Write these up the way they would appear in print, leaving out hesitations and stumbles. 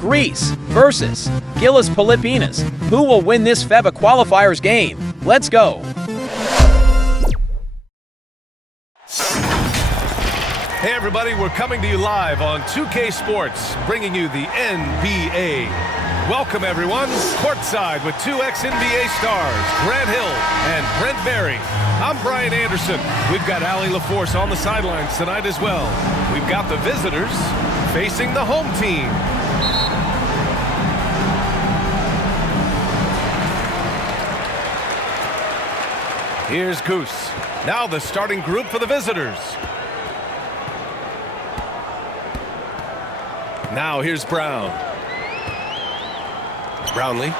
Greece versus GILAS Pilipinas. Who will win this FIBA qualifiers game? Let's go! Hey everybody, we're coming to you live on 2K Sports, bringing you the NBA. Welcome everyone, courtside with two ex-NBA stars, Grant Hill and Brent Barry. I'm Brian Anderson. We've got Allie LaForce on the sidelines tonight as well. We've got the visitors facing the home team. Here's Goose. Now the starting group for the visitors. Now here's Brown. Brownlee.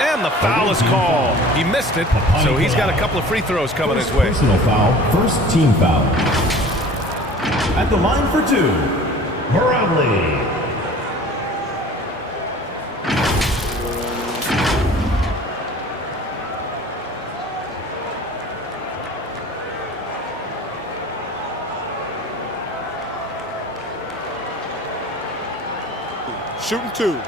And the foul is called. He missed it, so he's got a couple of free throws coming his way. Personal foul, first team foul. At the line for two, Brownlee. Shooting two.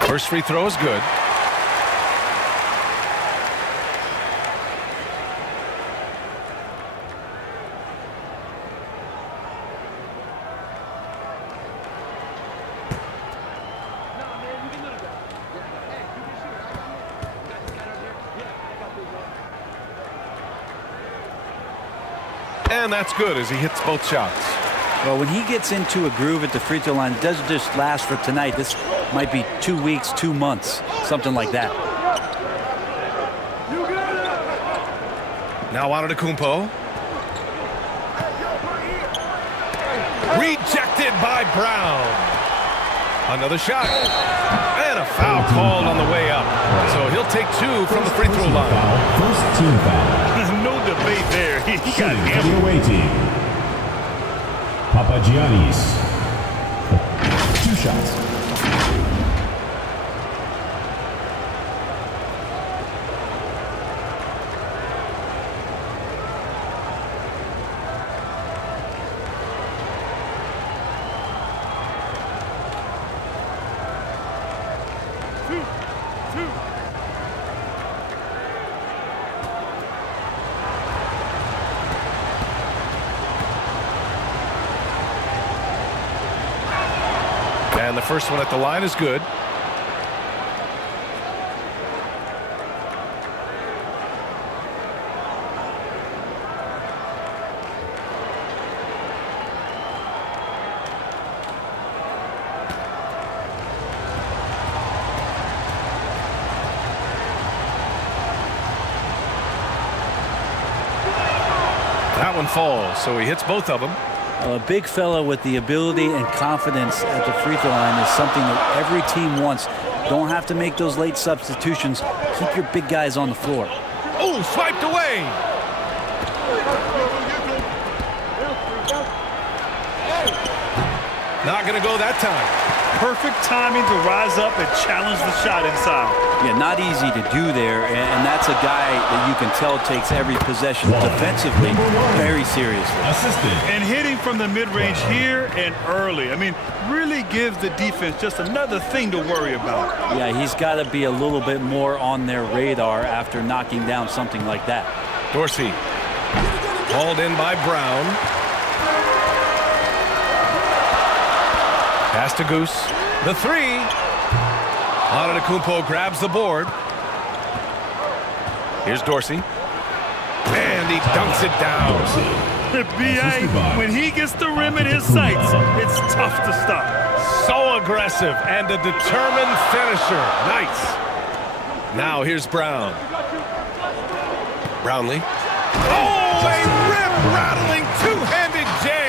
First free throw is good. And that's good as he hits both shots. Well, when he gets into a groove at the free throw line, it doesn't just last for tonight. This might be 2 weeks, 2 months, something like that. Now Antetokounmpo. Rejected by Brown. Another shot. And a foul called on the way up. So he'll take two from the free throw line. First team foul. No debate there. He got For the away team. Papagiannis. 2 shots. And the first one at the line is good. That one falls, so he hits both of them. A big fella with the ability and confidence at the free throw line is something that every team wants. Don't have to make those late substitutions. Keep your big guys on the floor. Oh, swiped away. Not going to go that time. perfect timing to rise up and challenge the shot inside. Yeah, not easy to do there, and that's a guy that you can tell takes every possession defensively very seriously. And hitting from the mid-range here and early. I mean, really gives the defense just another thing to worry about. Yeah, he's got to be a little bit more on their radar after knocking down something like that. Dorsey, hauled in by Brown. Pass to Goose. The three. Antetokounmpo grabs the board. Here's Dorsey. And he dunks it down. B.A., when he gets the rim in his sights, it's tough to stop. So aggressive and a determined finisher. Nice. Now here's Brown. Brownlee. Oh, a rim-rattling two-handed jam.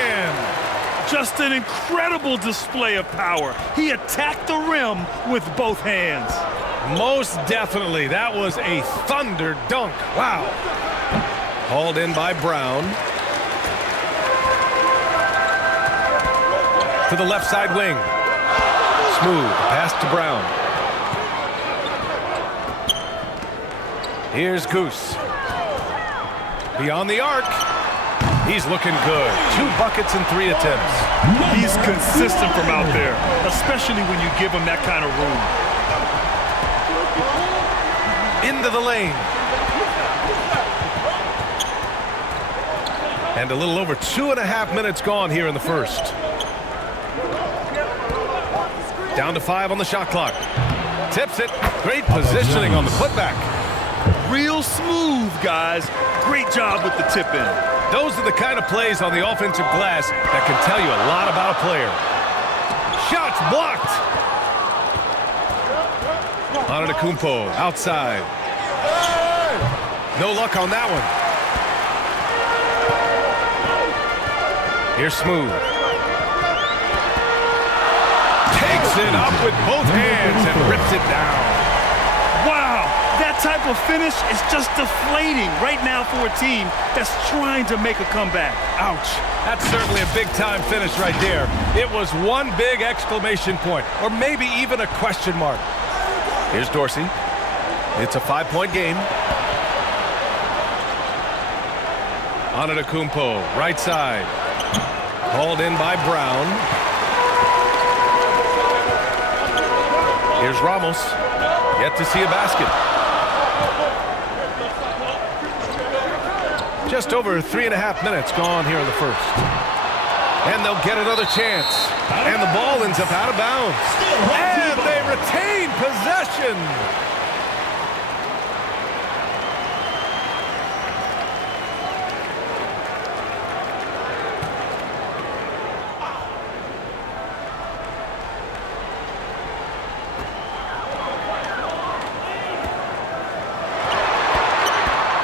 Just an incredible display of power. He attacked the rim with both hands. Most definitely. That was a thunder dunk. Wow. Hauled in by Brown. To the left side wing. Smooth pass to Brown. Here's Goose. Beyond the arc. He's looking good. 2 buckets in 3 attempts. He's consistent from out there, especially when you give him that kind of room. Into the lane. And a little over 2.5 minutes gone here in the first. Down to 5 on the shot clock. Tips it. Great positioning on the putback. Real smooth, guys. Great job with the tip in. Those are the kind of plays on the offensive glass that can tell you a lot about a player. Shots blocked. Antetokounmpo outside. No luck on that one. Here's Smooth. Takes it up with both hands and rips it down. Wow, that type of finish is just deflating right now for a team that's trying to make a comeback. Ouch. That's certainly a big-time finish right there. It was one big exclamation point, or maybe even a question mark. Here's Dorsey. It's a 5-point game. Antetokounmpo, right side. Called in by Brown. Here's Ramos. Yet to see a basket. Just over 3.5 minutes gone here in the first. And they'll get another chance. And the ball ends up out of bounds. And they retain possession.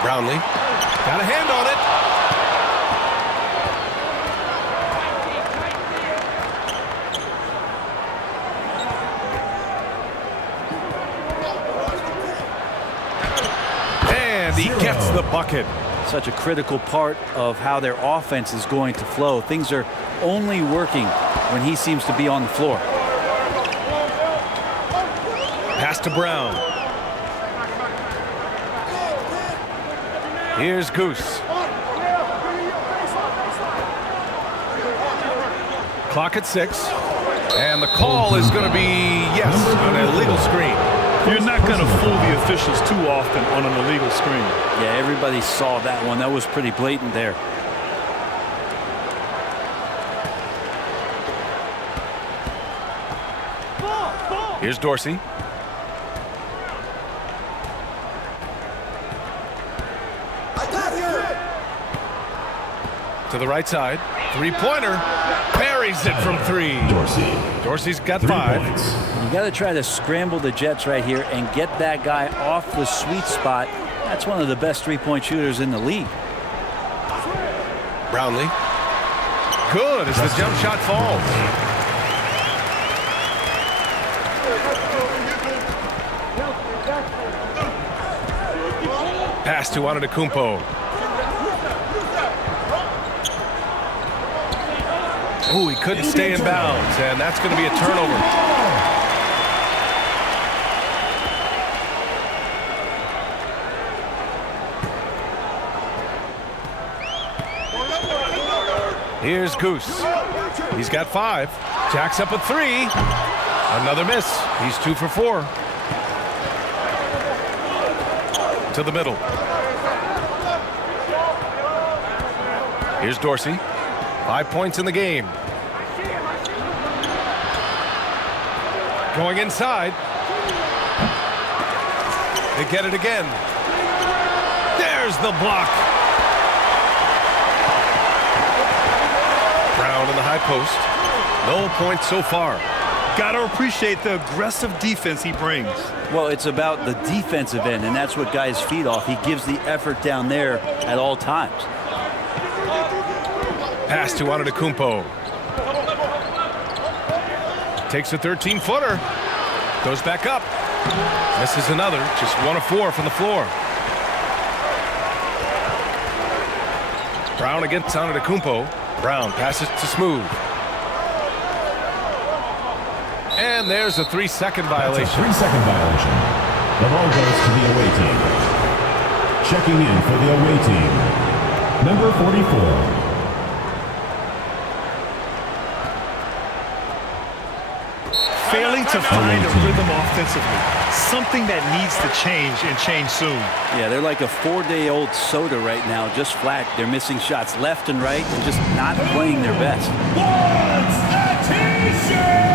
Brownlee got a hand on it. And he gets the bucket. Such a critical part of how their offense is going to flow. Things are only working when he seems to be on the floor. Pass to Brown. Here's Goose. Clock at 6. And the call is going to be, yes, an illegal screen. You're not going to fool the officials too often on an illegal screen. Yeah, everybody saw that one. That was pretty blatant there. Here's Dorsey. To the right side. 3-pointer. Buries it from 3. Dorsey's got 5. You got to try to scramble the Jets right here and get that guy off the sweet spot. That's one of the best 3-point shooters in the league. Brownlee. Good as the jump shot falls. Pass to Antetokounmpo. Oh, he couldn't stay in bounds, and that's going to be a turnover. Here's Goose. He's got 5. Jacks up a 3. Another miss. He's 2 for 4. To the middle. Here's Dorsey. 5 points in the game. Going inside. They get it again. There's the block. Brown in the high post. No points so far. Got to appreciate the aggressive defense he brings. Well, it's about the defensive end, and that's what guys feed off. He gives the effort down there at all times. Pass to Antetokounmpo. Takes a 13-footer. Goes back up. Misses another. Just 1 of 4 from the floor. Brown against Antetokounmpo. Brown passes to Smooth. And there's a 3-second violation. That's a 3-second violation. The ball goes to the away team. Checking in for the away team, number 44. Failing to find a rhythm offensively. Something that needs to change and change soon. Yeah, they're like a 4-day-old soda right now, just flat. They're missing shots left and right and just not playing their best. What's a t-shirt?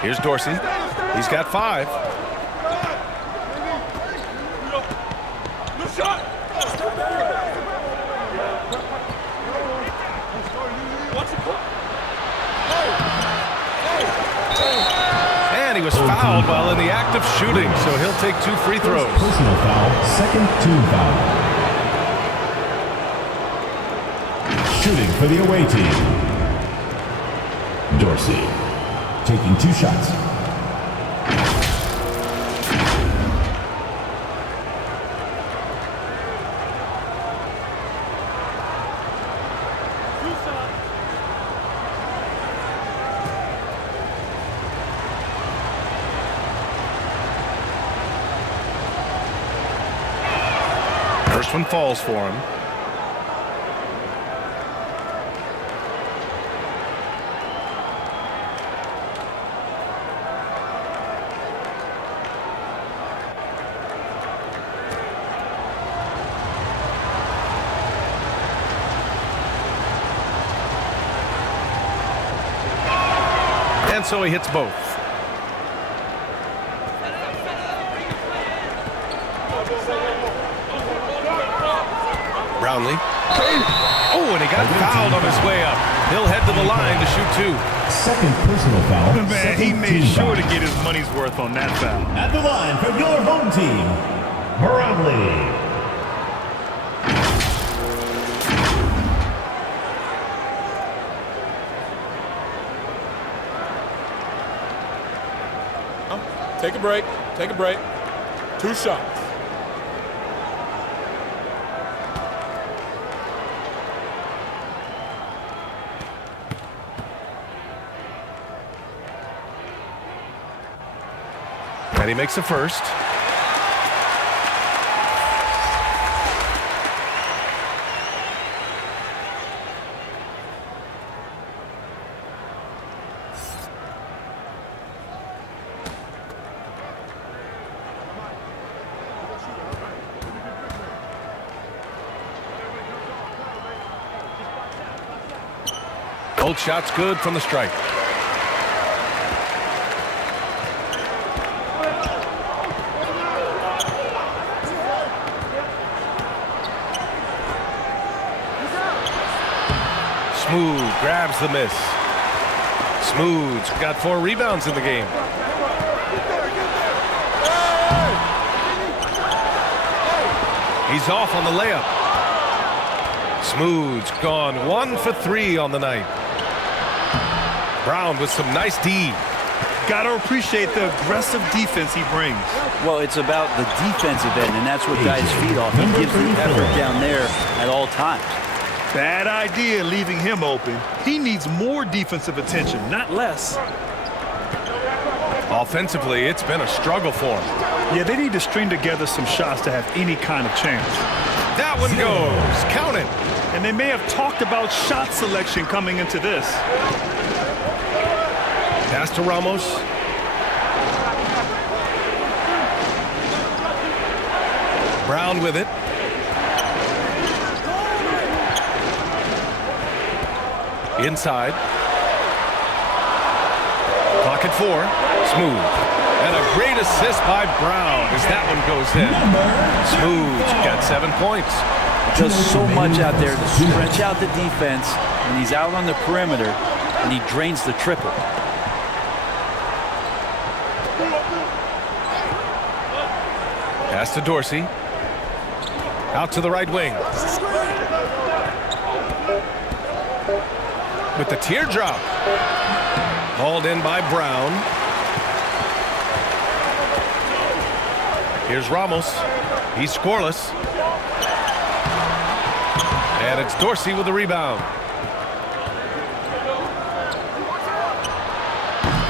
Here's Dorsey. He's got 5. And he was fouled while in the act of shooting, so he'll take 2 free throws. Personal foul, second team foul. Shooting for the away team, Dorsey, taking 2 shots. First one falls for him. And so he hits both. Brownlee. Oh, and he got fouled on his way up. He'll head to the line to shoot 2. Second personal foul. Man, he made sure to get his money's worth on that foul. At the line from your home team, Barangay. Take a break. Take a break. 2 shots. And he makes the first. Both shots good from the stripe. Smooth grabs the miss. Smooth's got 4 rebounds in the game. He's off on the layup. Smooth's gone 1 for 3 on the night. Brown with some nice D. Got to appreciate the aggressive defense he brings. Well, it's about the defensive end, and that's what guys feed off. He gives the effort down there at all times. Bad idea leaving him open. He needs more defensive attention, not less. Offensively, it's been a struggle for him. Yeah, they need to string together some shots to have any kind of chance. That one goes. Count it. And they may have talked about shot selection coming into this. Pass to Ramos. Brown with it. Inside. Clock at 4. Smooth. And a great assist by Brown as that one goes in. Smooth got 7 points. Does so much out there to stretch out the defense when he's out on the perimeter, and he drains the triple. Pass to Dorsey. Out to the right wing. With the teardrop. Hauled in by Brown. Here's Ramos. He's scoreless. And it's Dorsey with the rebound.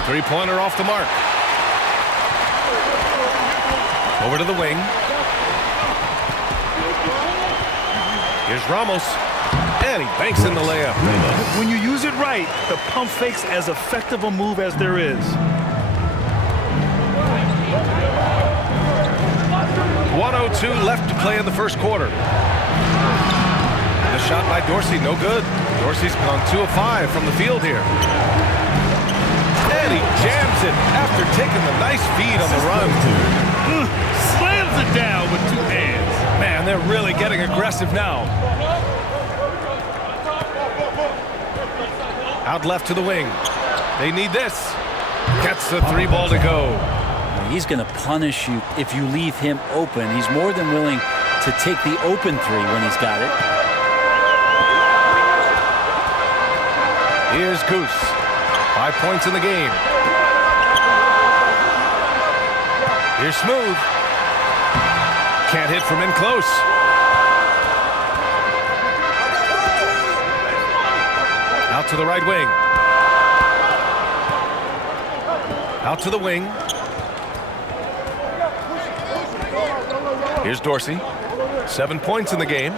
Three-pointer off the mark. Over to the wing. Here's Ramos. And he banks in the layup. When you use it right, the pump fake's as effective a move as there is. 1:02 left to play in the first quarter. The shot by Dorsey, no good. Dorsey's gone 2 of 5 from the field here. And he jams it after taking the nice feed on the run. Slams it down with 2 hands. Man, they're really getting aggressive now. Out left to the wing. They need this. Gets the 3 ball to go. He's going to punish you if you leave him open. He's more than willing to take the open 3 when he's got it. Here's Goose. 5 points in the game. Here's Smooth. Can't hit from in close. Out to the right wing. Out to the wing. Here's Dorsey. 7 points in the game.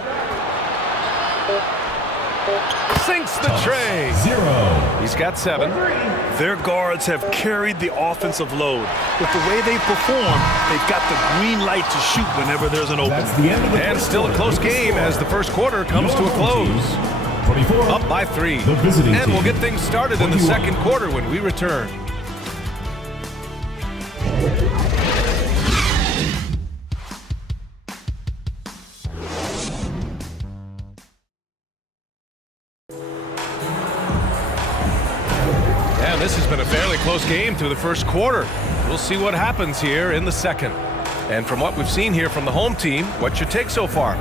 Sinks the tray. 0. He's got 7. Their guards have carried the offensive load. With the way they perform, they've got the green light to shoot whenever there's an opening. That's the end of the And still a close game as the first quarter comes to a close. 24. Up by 3. The visiting And we'll team. get things started in the 21. second quarter when we return. And this has been a fairly close game through the first quarter. We'll see what happens here in the second. And from what we've seen here from the home team, what's your take so far?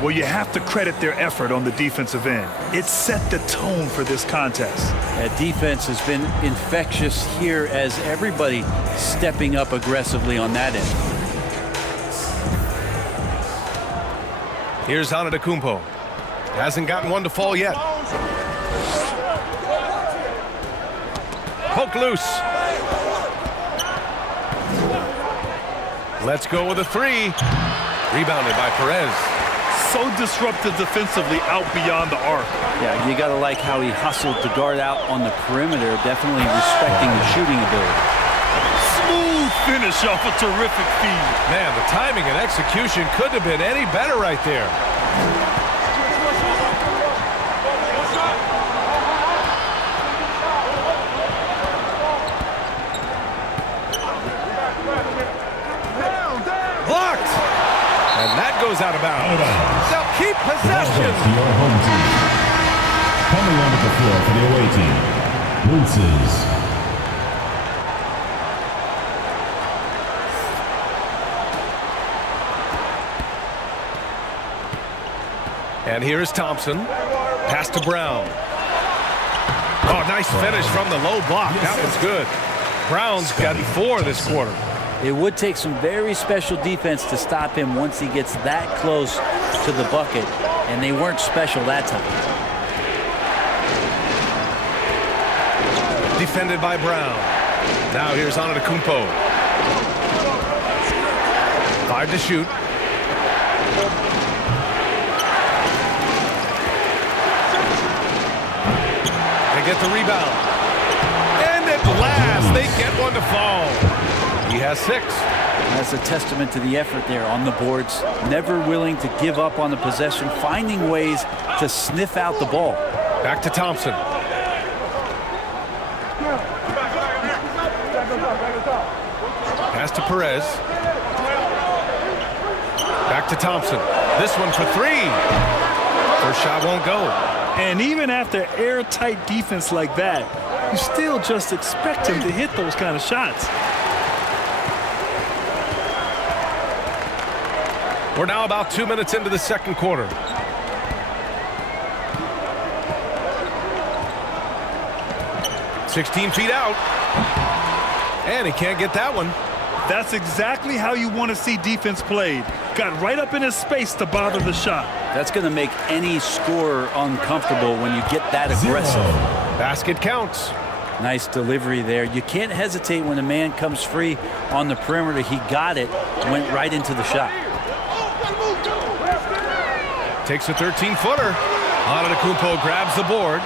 Well, you have to credit their effort on the defensive end. It set the tone for this contest. That defense has been infectious here as everybody stepping up aggressively on that end. Here's Antetokounmpo. Hasn't gotten one to fall yet. Poke loose. Let's go with a 3. Rebounded by Perez. So disruptive defensively out beyond the arc. Yeah, you got to like how he hustled to guard out on the perimeter, definitely respecting the shooting ability. Smooth finish off a terrific feed. Man, the timing and execution couldn't have been any better right there. Blocked! And that goes out of bounds. They'll keep Ball possession. goes to your home team. Coming onto the floor for the away team. Mooses. And here is Thompson. Pass to Brown. Oh, nice finish from the low block. That was good. Brown's got 4 this quarter. It would take some very special defense to stop him once he gets that close to the bucket. and they weren't special that time. Defended by Brown. Now here's Antetokounmpo. 5 to shoot. They get the rebound. And at last, they get one to fall. He has 6. That's a testament to the effort there on the boards. Never willing to give up on the possession, finding ways to sniff out the ball. Back to Thompson. Pass to Perez. Back to Thompson. This one for 3. First shot won't go. And even after airtight defense like that, you still just expect him to hit those kind of shots. We're now about 2 minutes into the second quarter. "16 feet out. And he can't get that one. That's exactly how you want to see defense played. Got right up in his space to bother the shot. That's going to make any scorer uncomfortable when you get that aggressive. Basket counts. Nice delivery there. You can't hesitate when a man comes free on the perimeter. He got it, went right into the shot. Takes a 13-footer. Antetokounmpo grabs the board.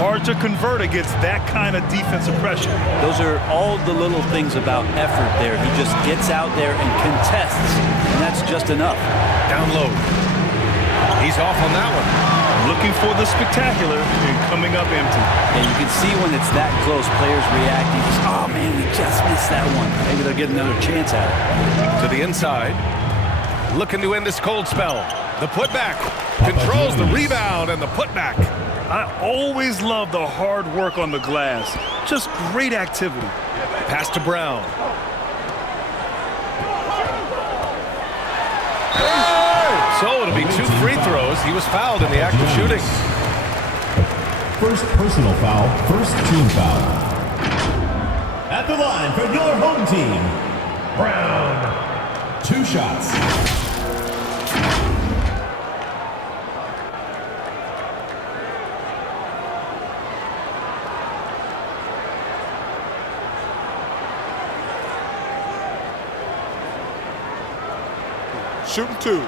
Hard to convert against that kind of defensive pressure. Those are all the little things about effort there. He just gets out there and contests, and that's just enough. Down low. He's off on that one. Looking for the spectacular and coming up empty. And you can see when it's that close, players reacting. Just, oh, man, we just missed that one. Maybe they'll get another chance at it. To the inside. Looking to end this cold spell. The putback. Controls the rebound and the putback. I always love the hard work on the glass. Just great activity. Pass to Brown. So it'll be 2 free throws. He was fouled in the act of shooting. First personal foul, first team foul. At the line for your home team, Brown. 2 shots. Shooting 2.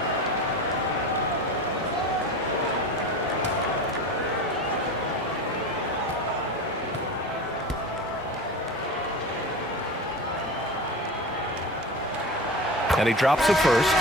And he drops it first.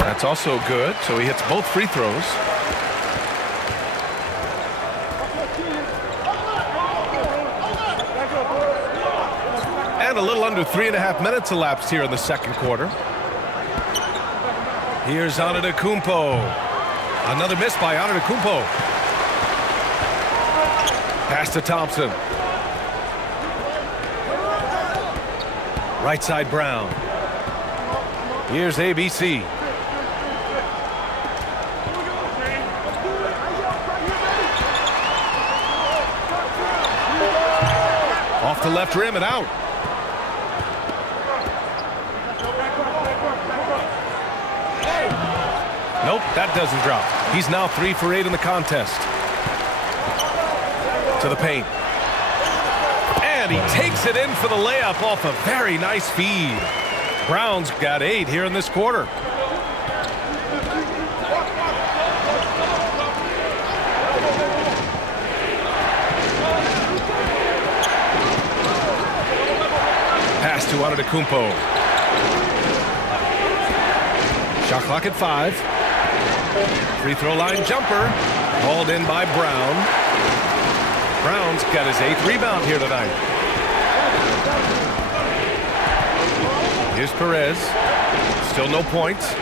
That's also good, so he hits both free throws. And a little under 3.5 minutes elapsed here in the second quarter. Here's Antetokounmpo. Another miss by Antetokounmpo. Pass to Thompson. Right side Brown. Here's ABC. Off the left rim and out. Nope, that doesn't drop. He's now 3 for 8 in the contest. To the paint. And he takes it in for the layup off a very nice feed. Brown's got 8 here in this quarter. Pass to Antetokounmpo. Shot clock at 5. Free throw line jumper. Called in by Brown. Brown's got his 8th rebound here tonight. Here's Perez. Still no points.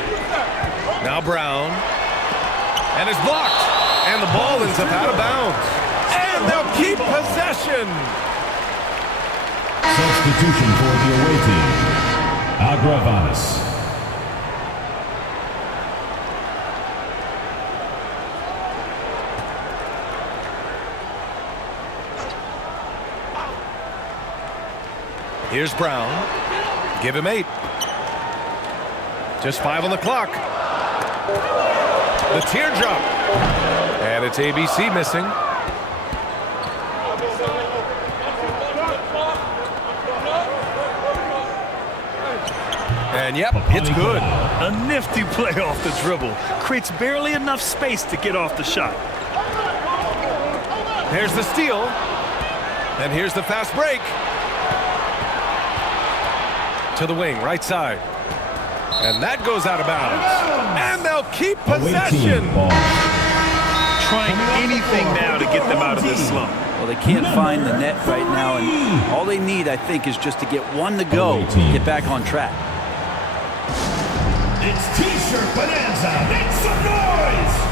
Now Brown. And it's blocked. And the ball ends up out of bounds. And they'll keep possession. Substitution for the away team. Agravanis. Here's Brown. Give him 8. Just 5 on the clock. The teardrop. And it's ABC missing. And yep, it's good. A nifty play off the dribble. Creates barely enough space to get off the shot. There's the steal. And here's the fast break. To the wing, right side. And that goes out of bounds. And they'll keep possession. Trying anything now to get them out of this slump. Well, they can't find the net right now, and all they need, I think, is just to get one to go, get back on track. It's T-shirt Bonanza. Make some noise!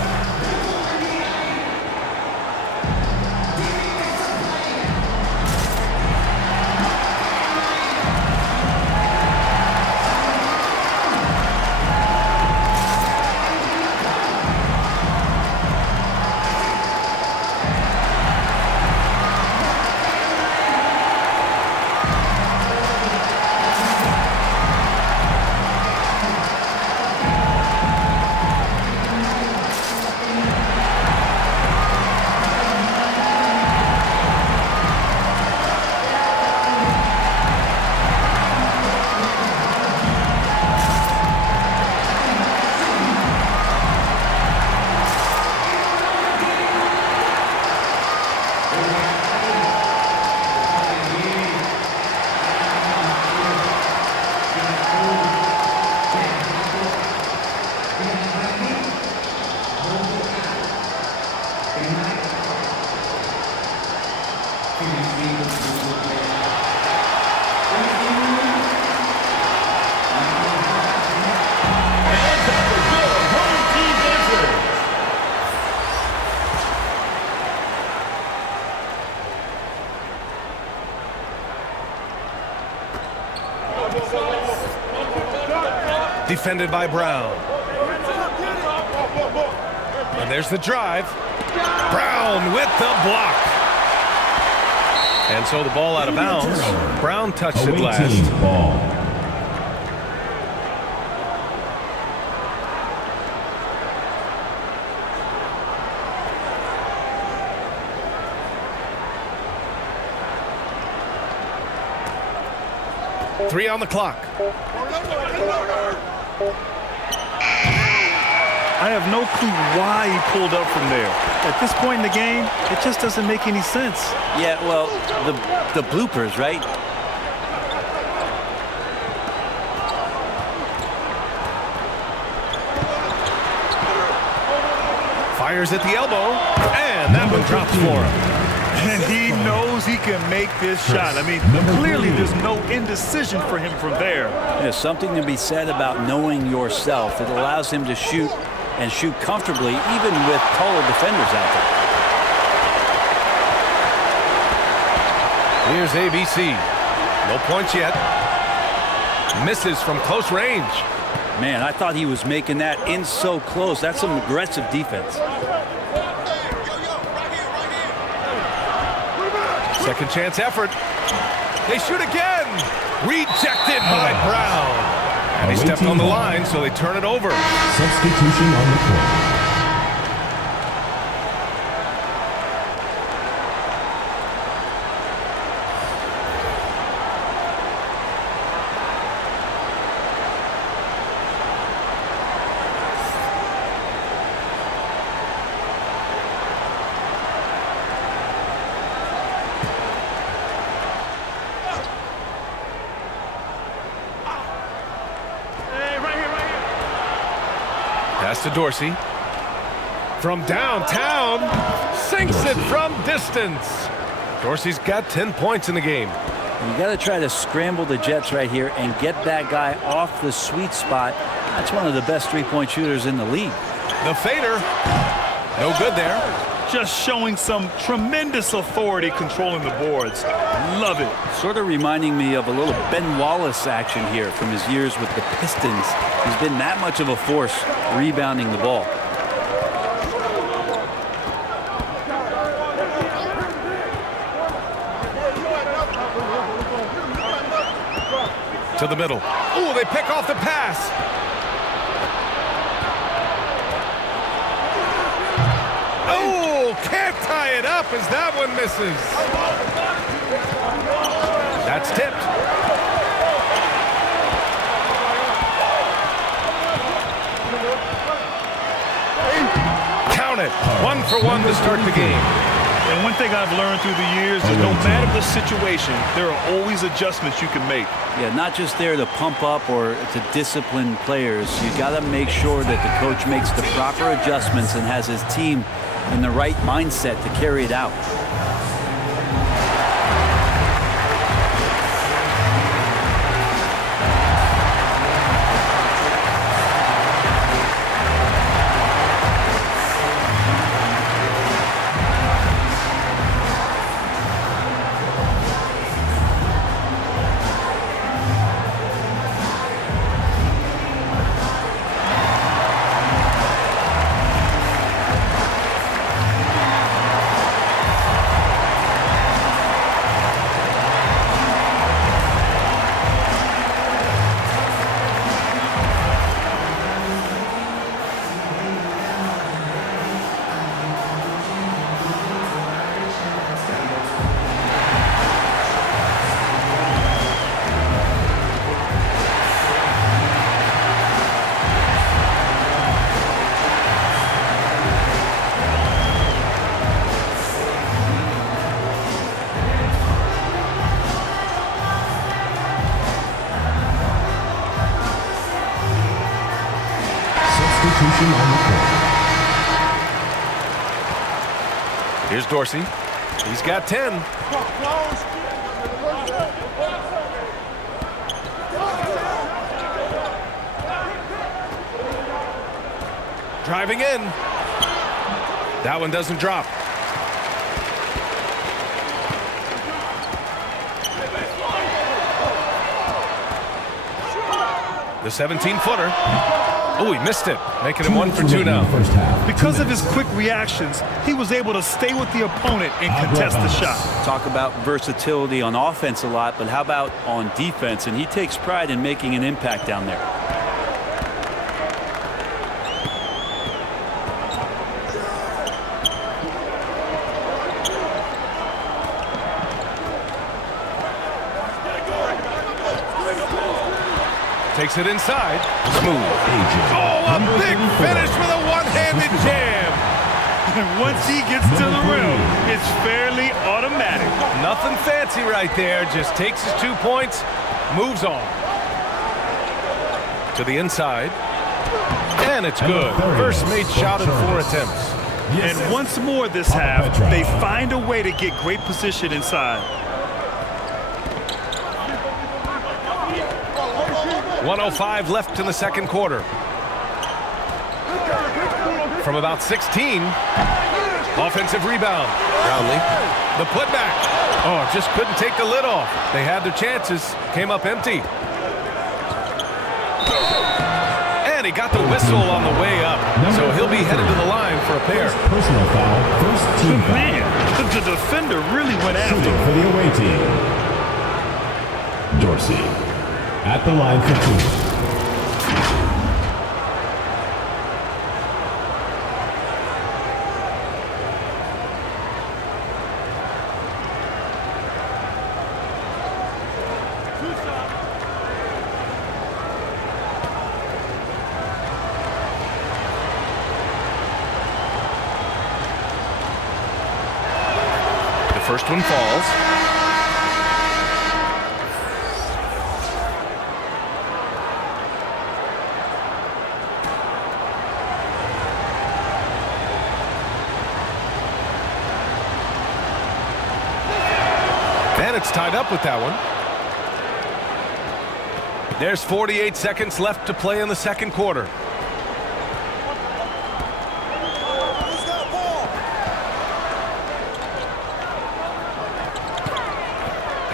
Defended by Brown. And there's the drive. Brown with the block. And so the ball out of bounds. Brown touched it last. Ball. Three on the clock. I have no clue why he pulled up from there. At this point in the game, it just doesn't make any sense. Yeah, well, the bloopers, right? Fires at the elbow, and that one drops for him. And he knows he can make this shot. I mean, clearly there's no indecision for him from there. There's something to be said about knowing yourself. It allows him to shoot and shoot comfortably, even with taller defenders out there. Here's ABC. No points yet. Misses from close range. Man, I thought he was making that in so close. That's some aggressive defense. Second chance effort. They shoot again. Rejected by Brown. And he stepped on the line, so they turn it over. Substitution on the court. Pass to Dorsey. From downtown, sinks it from distance. Dorsey's got 10 points in the game. You got to try to scramble the Jets right here and get that guy off the sweet spot. That's one of the best three-point shooters in the league. The fader, no good there. just showing some tremendous authority controlling the boards. Love it. Sort of reminding me of a little Ben Wallace action here from his years with the Pistons. He's been that much of a force rebounding the ball. To the middle. Ooh, they pick off the pass. Oh, can't tie it up as that one misses. That's tipped. Count it. 1-for-1 to start the game. And one thing I've learned through the years is no matter the situation, there are always adjustments you can make. Yeah, not just there to pump up or to discipline players. You got to make sure that the coach makes the proper adjustments and has his team in the right mindset to carry it out. Substitution on the court. Here's Dorsey. He's got 10. Driving in. That one doesn't drop. The 17-footer. Oh, he missed it, making him 1 for 2 now. Because of his quick reactions, he was able to stay with the opponent and contest the shot. Talk about versatility on offense a lot, but how about on defense? And he takes pride in making an impact down there. Takes it inside. Smooth. Oh, a big finish with a one-handed jam. And once he gets to the rim, it's fairly automatic. Nothing fancy right there. Just takes his 2 points, moves on. To the inside. And it's good. First made shot in 4 attempts. And once more this half, they find a way to get great position inside. 1:05 left in the second quarter. From about 16, offensive rebound. Brownlee, the putback. Oh, just couldn't take the lid off. They had their chances, came up empty. And he got the whistle on the way up, so he'll be headed to the line for a pair. Personal foul, first team foul. Man, the defender really went after Shooting him. for the away team. Dorsey at the line for 2. First one falls. And it's tied up with that one. There's 48 seconds left to play in the second quarter.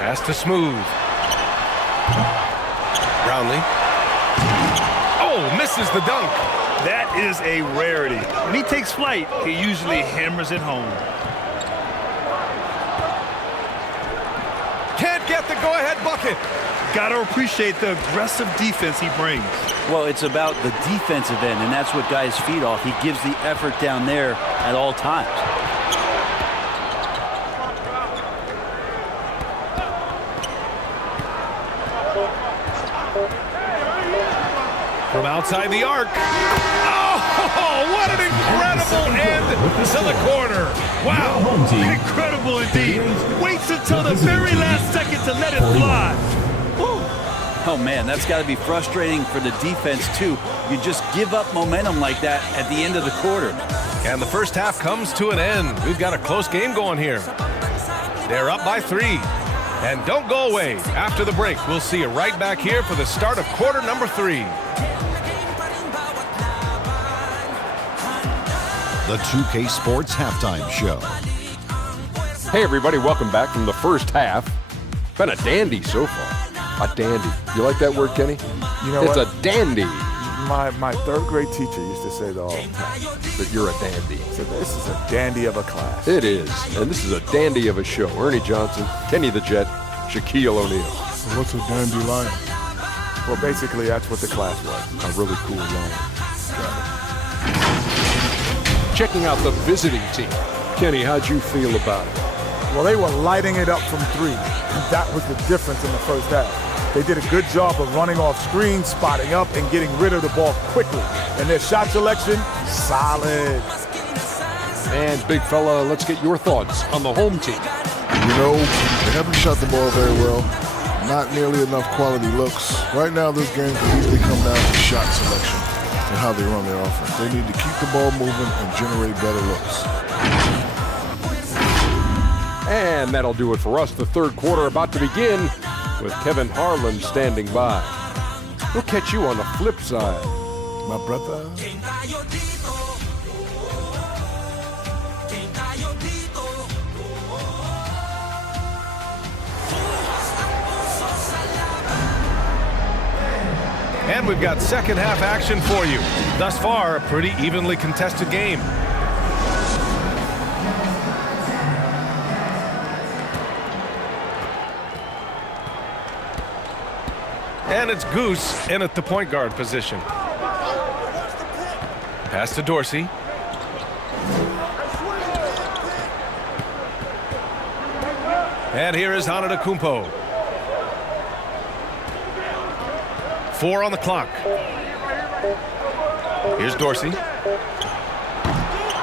Pass to Smooth. Brownlee. Oh, misses the dunk. That is a rarity. When he takes flight, he usually hammers it home. Can't get the go-ahead bucket. Gotta appreciate the aggressive defense he brings. Well, it's about the defensive end, and that's what guys feed off. He gives the effort down there at all times. From outside the arc. Oh, what an incredible end to the corner. Wow. Incredible indeed. Waits until the very last second to let it fly. Oh, man, that's got to be frustrating for the defense, too. You just give up momentum like that at the end of the quarter. And the first half comes to an end. We've got a close game going here. They're up by 3. And don't go away. After the break, we'll see you right back here for the start of quarter number 3. The 2K Sports Halftime Show. Hey everybody, welcome back from the first half. Been a dandy so far. A dandy. You like that word, Kenny? You know it's what? a dandy. My third grade teacher used to say that all the time. That you're a dandy. So this is a dandy of a class. It is. And this is a dandy of a show. Ernie Johnson, Kenny the Jet, Shaquille O'Neal. What's a dandelion? Well, basically, that's what the class was. A really cool line. Checking out the visiting team. Kenny, how'd you feel about it? Well, they were lighting it up from 3. And that was the difference in the first half. They did a good job of running off screens, spotting up, and getting rid of the ball quickly. And their shot selection, solid. And big fella, let's get your thoughts on the home team. You know, they haven't shot the ball very well. Not nearly enough quality looks. Right now, this game can easily come down to shot selection and how they run their offense. They need to keep the ball moving and generate better looks. And that'll do it for us. The third quarter about to begin with Kevin Harlan standing by. We'll catch you on the flip side. My brother. And we've got second half action for you. Thus far, a pretty evenly contested game. And it's Goose in at the point guard position. Pass to Dorsey. And here is Antetokounmpo. 4 on the clock. Here's Dorsey.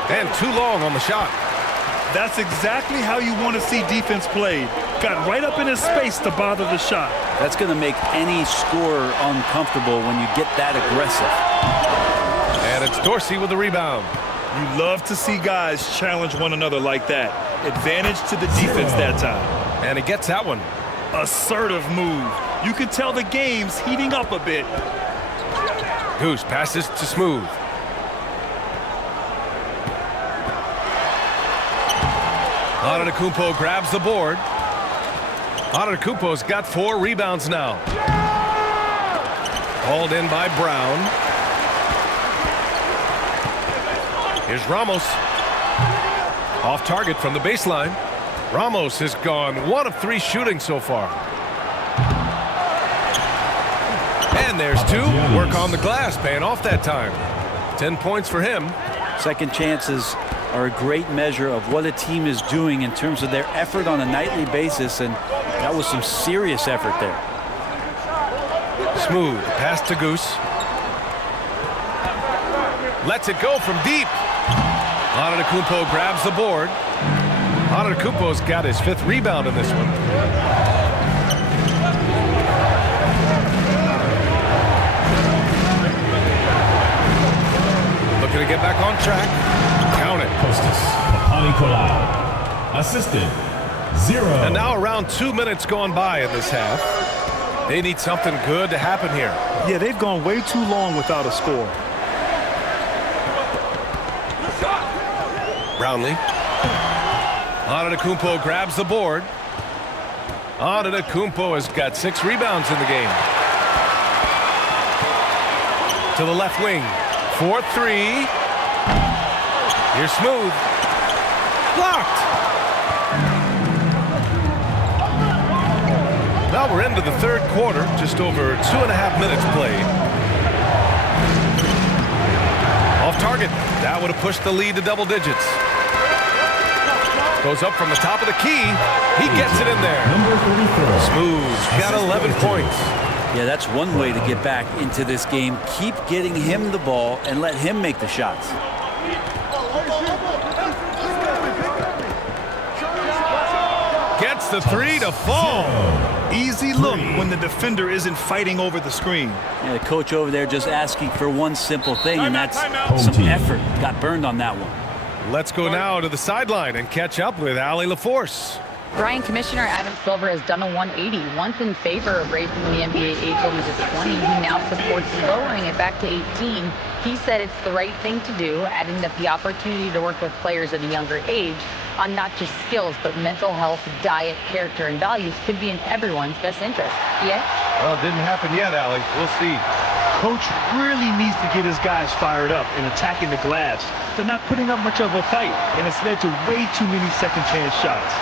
And too long on the shot. That's exactly how you want to see defense played. Got right up in his space to bother the shot. That's going to make any scorer uncomfortable when you get that aggressive. And it's Dorsey with the rebound. You love to see guys challenge one another like that. Advantage to the defense that time. And he gets that one. Assertive move. You can tell the game's heating up a bit. Goose passes to Smooth. Antetokounmpo grabs the board. Antetokounmpo's got 4 rebounds now. Called in by Brown. Here's Ramos. Off target from the baseline. Ramos has gone 1 of 3 shooting so far. And there's 2. Work on the glass, paying off that time. 10 points for him. Second chances are a great measure of what a team is doing in terms of their effort on a nightly basis, and that was some serious effort there. Smooth pass to Goose. Lets it go from deep. Antetokounmpo grabs the board. Antetokounmpo's got his 5th rebound in this one. Looking to get back on track. Count it. Assisted, 0. And now around 2 minutes gone by in this half. They need something good to happen here. Yeah, they've gone way too long without a score. Brownlee. Antetokounmpo grabs the board. Antetokounmpo has got 6 rebounds in the game. To the left wing. 4-3. Here's Smooth. Blocked. Now we're into the third quarter. Just over 2.5 minutes played. Off target. That would have pushed the lead to double digits. Goes up from the top of the key. He gets it in there. Smooth's got 11 points. Yeah, that's one way to get back into this game. Keep getting him the ball and let him make the shots. Gets the 3 to fall. Easy look when the defender isn't fighting over the screen. Yeah, the coach over there just asking for one simple thing, and that's some effort. Got burned on that one. Let's go now to the sideline and catch up with Allie LaForce. Brian, Commissioner Adam Silver has done a 180, once in favor of raising the NBA age limit to 20. He now supports lowering it back to 18. He said it's the right thing to do, adding that the opportunity to work with players at a younger age on not just skills, but mental health, diet, character, and values could be in everyone's best interest. Yeah? Well, it didn't happen yet, Allie. We'll see. Coach really needs to get his guys fired up and attacking the glass. They're not putting up much of a fight, and it's led to way too many second chance shots.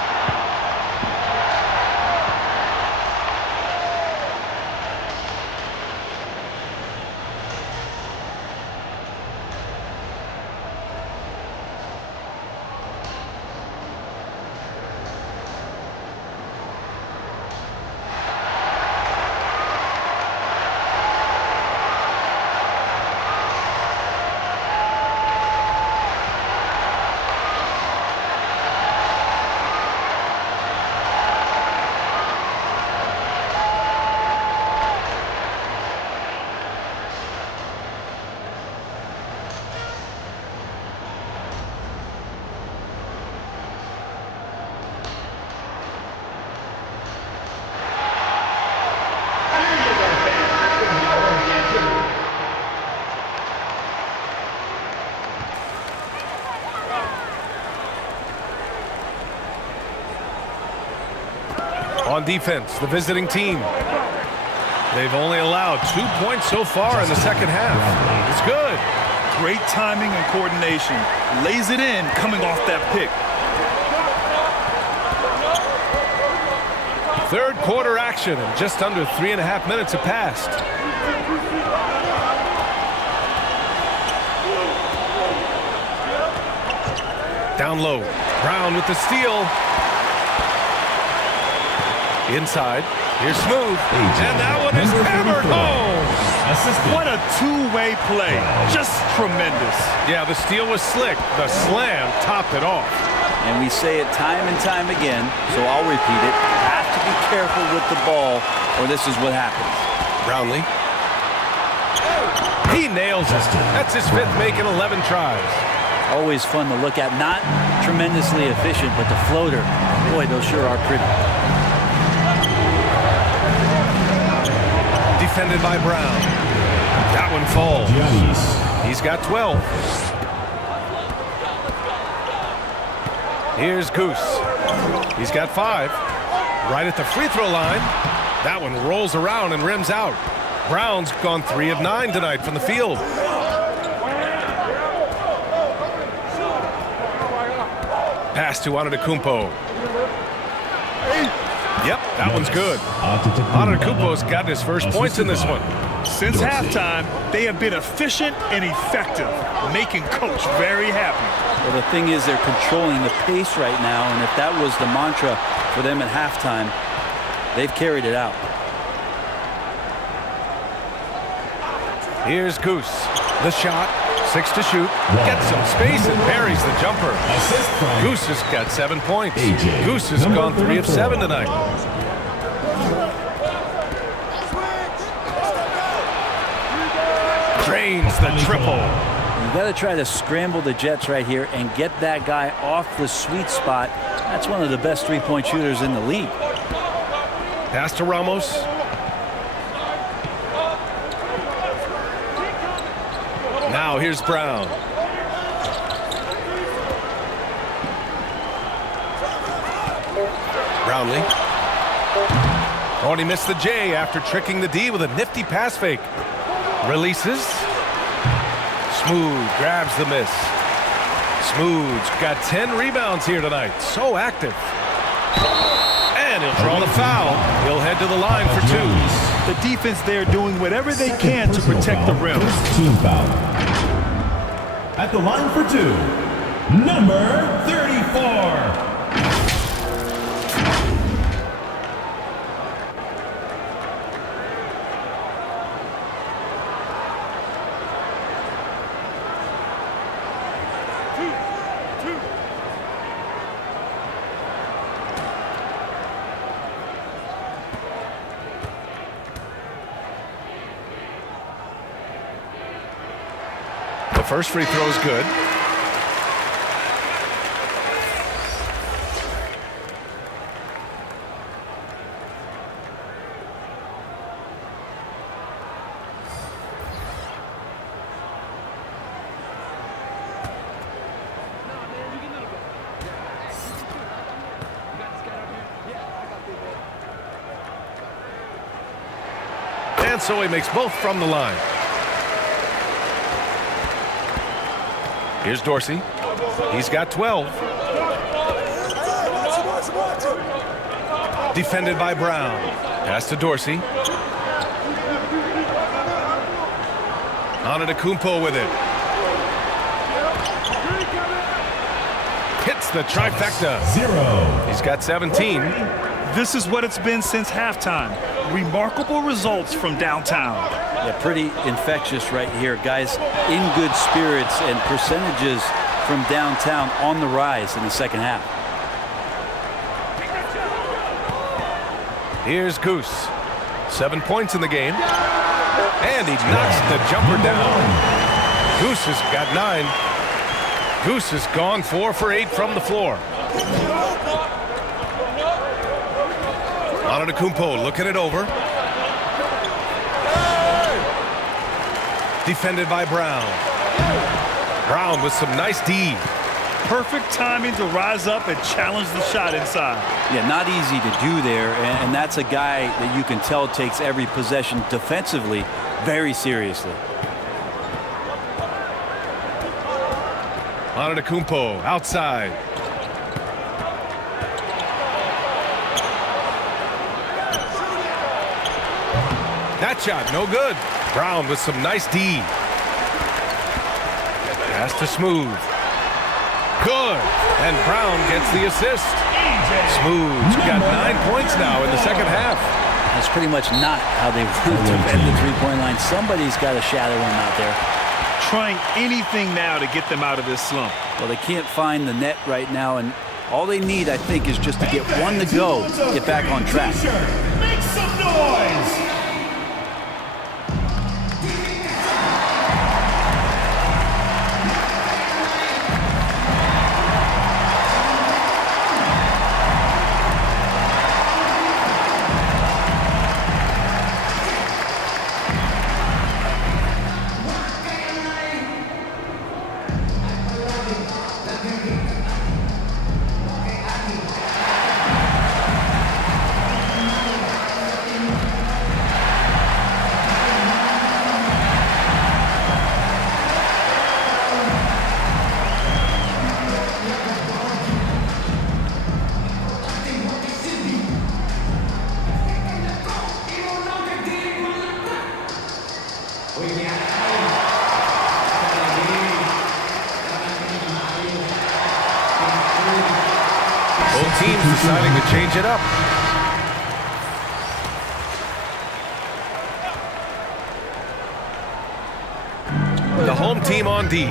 On defense, the visiting team. They've only allowed 2 points so far in the second half. It's good. Great timing and coordination. Lays it in coming off that pick. Third quarter action, and just under 3.5 minutes have passed. Down low. Brown with the steal. Inside. Here's Smooth. And that one is hammered home. What a two-way play. Just tremendous. Yeah, the steal was slick. The slam topped it off. And we say it time and time again, so I'll repeat it. Have to be careful with the ball, or this is what happens. Brownlee. He nails it. That's his 5th make in 11 tries. Always fun to look at. Not tremendously efficient, but the floater, boy, those sure are pretty. Defended by Brown. That one falls. He's got 12. Here's Goose. He's got 5. Right at the free throw line. That one rolls around and rims out. Brown's gone 3 of 9 tonight from the field. Pass to Antetokounmpo. Yep, that one's good. Antetokounmpo's got his first points in this one. Since halftime, they have been efficient and effective, making Coach very happy. Well, the thing is, they're controlling the pace right now, and if that was the mantra for them at halftime, they've carried it out. Here's Goose. The shot. 6 to shoot. Gets some space and buries the jumper. Goose has got 7 points. Goose has gone 3 of 7 tonight. Drains the triple. You got to try to scramble the Jets right here and get that guy off the sweet spot. That's one of the best three-point shooters in the league. Pass to Ramos. Now here's Brown. Brownlee. Oh, and he missed the J after tricking the D with a nifty pass fake. Releases. Smooth grabs the miss. Smooth's got 10 rebounds here tonight. So active. And he'll draw the foul. He'll head to the line for 2. The defense there doing whatever they can to protect the rim. Team foul. At the line for 2, number 34. First free throw is good. And so he makes both from the line. Here's Dorsey. He's got 12. Defended by Brown. Pass to Dorsey. Antetokounmpo with it. Hits the trifecta. 0. He's got 17. This is what it's been since halftime. Remarkable results from downtown. Yeah, pretty infectious right here. Guys in good spirits and percentages from downtown on the rise in the second half. Here's Goose. 7 points in the game. And he knocks the jumper down. Goose has got 9. Goose has gone 4 for 8 from the floor. Antetokounmpo looking it over. Defended by Brown. Brown with some nice D. Perfect timing to rise up and challenge the shot inside. Yeah, not easy to do there, and that's a guy that you can tell takes every possession defensively very seriously. Antetokounmpo outside. That shot no good. Brown with some nice D. Pass to Smooth. Good. And Brown gets the assist. Smooth's got 9 points now in the second half. That's pretty much not how they want to defend the three-point line. Somebody's got to shadow him out there. Trying anything now to get them out of this slump. Well, they can't find the net right now, and all they need, I think, is just to get one to go, get back on track. Make some noise! Both teams deciding to change it up. The home team on D.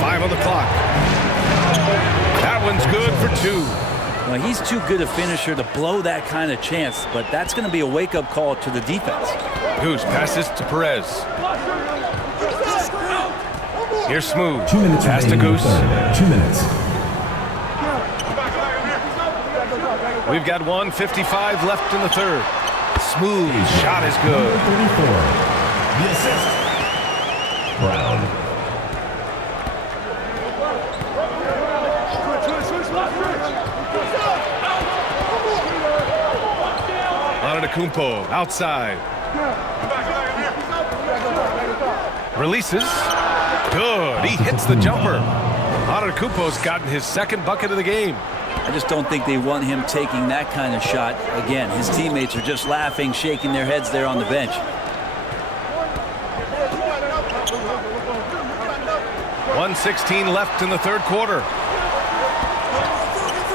Five on the clock. That one's good for 2. Well, he's too good a finisher to blow that kind of chance, but that's going to be a wake-up call to the defense. Goose passes to Perez. Here's Smooth. 2 minutes. Pass to Goose. 2 minutes. We've got 1:55 left in the third. smooth shot is good. 34. The assist. Brown. Antetokounmpo outside. Releases. Good. He hits the jumper. Antetokounmpo's gotten his second bucket of the game. I just don't think they want him taking that kind of shot again. His teammates are just laughing, shaking their heads there on the bench. .116 left in the third quarter.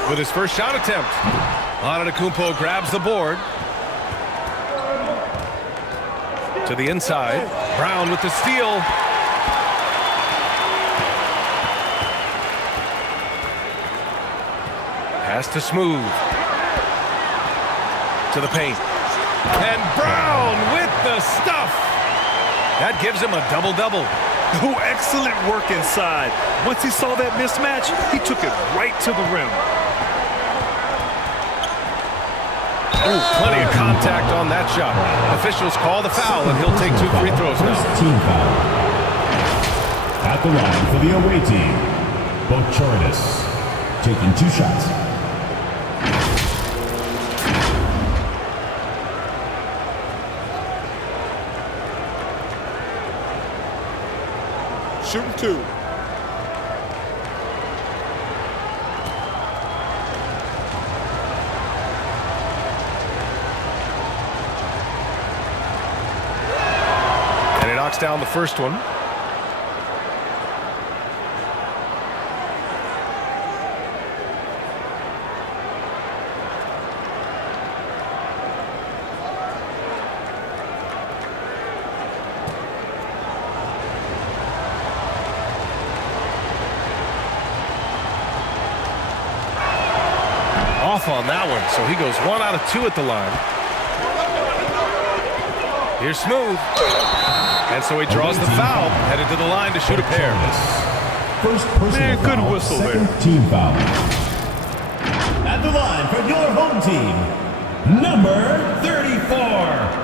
With his first shot attempt, Antetokounmpo grabs the board. To the inside. Brown with the steal. Pass to Smooth. To the paint. And Brown with the stuff. That gives him a double-double. Oh, excellent work inside. Once he saw that mismatch, he took it right to the rim. Ooh, plenty of contact on that shot. Officials call the foul, and he'll take 2 free throws now. First team foul. At the line for the away team, Bochornis, taking 2 shots. Shooting 2. And he knocks down the first one. Off on that one, so he goes 1 out of 2 at the line. Here's Smooth. And so he draws the foul, headed to the line to shoot a pair. First personal good foul, whistle second there. team foul. At the line for your home team, number 34.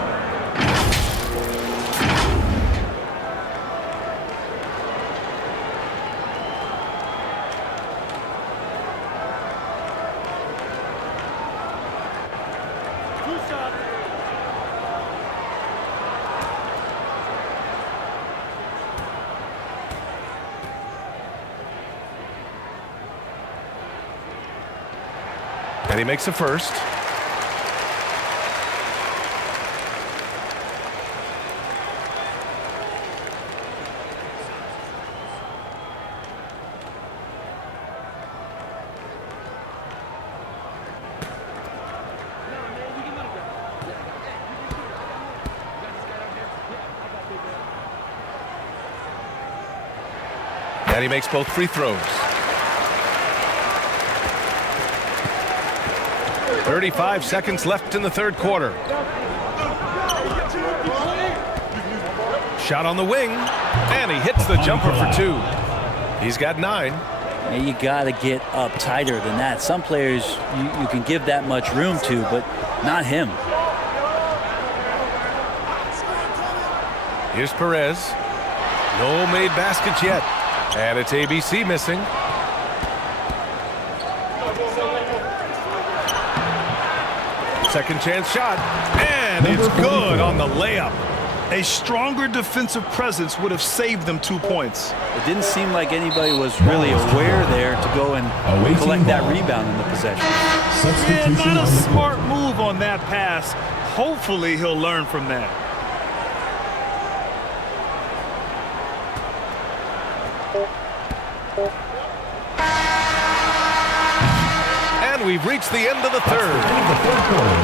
And he makes the first. And he makes both free throws. 35 seconds left in the third quarter. Shot on the wing, and he hits the jumper for 2. He's got 9. And you got to get up tighter than that. Some players you can give that much room to, but not him. Here's Perez. No made baskets yet. And it's ABC missing. Second chance shot, and it's good on the layup. A stronger defensive presence would have saved them 2 points. It didn't seem like anybody was really aware there to go and collect that rebound in the possession. Yeah, not a smart move on that pass. Hopefully he'll learn from that. And we've reached the end of the third.